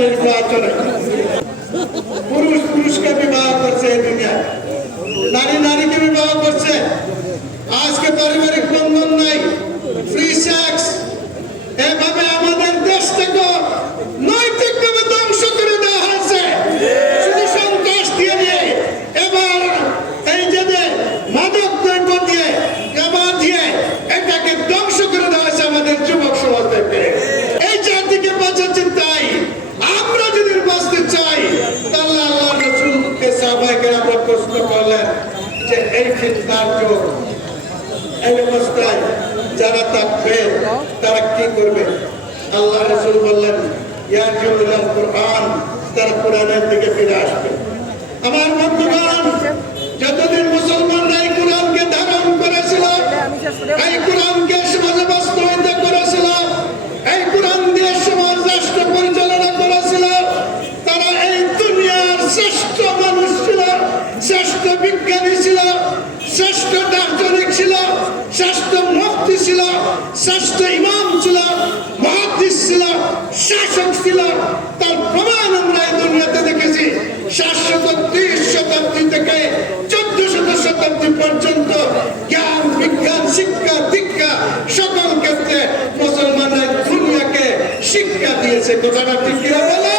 নির্বাচনে পুরুষ পুরুষকে বিবাহ করছে এই দুনিয়া। নারী নারীকে বিবাহ করছে। আজকে পারিবারিক বন্ধন নাই। ফ্রি সেক্স এভাবে প্রশ্ন করলেন যে এই ফিতনার যুগ এই অবস্থায় যারা থাকবে, তারা কি করবে? আল্লাহ রসুল বললেন ইয়ার কোরআন তারা কোরআনের দিকে ফিরে আসবে। আমার বন্ধুগণ যতদিন মুসলমানরা এই কোরআনকে ধারণ করেছিল এই কোরআনকে সমাজে বাস্তবায়িত করেছিল এই কোরআন দিয়ে সমাজ রাষ্ট্র পরিচালনা করেছিল তারা এই দুনিয়ার শ্রেষ্ঠ মানুষ ছিল শ্রেষ্ঠ বিজ্ঞানী ছিল, শ্রেষ্ঠ দার্শনিক ছিল, শ্রেষ্ঠ মুক্তি ছিল, শ্রেষ্ঠ ইমাম ছিল, মহাদিস ছিল, শাসক ছিল। তার প্রমাণ আমরা এই দুনিয়াতে দেখেছি। সাতশত ত্রিশ শতাব্দী থেকে চোদ্দ শত শতাব্দী পর্যন্ত জ্ঞান, বিজ্ঞান, শিক্ষা, দীক্ষা সকল ক্ষেত্রে মুসলমানরা দুনিয়াকে শিক্ষা দিয়েছে। কথাটা ঠিক কি হবে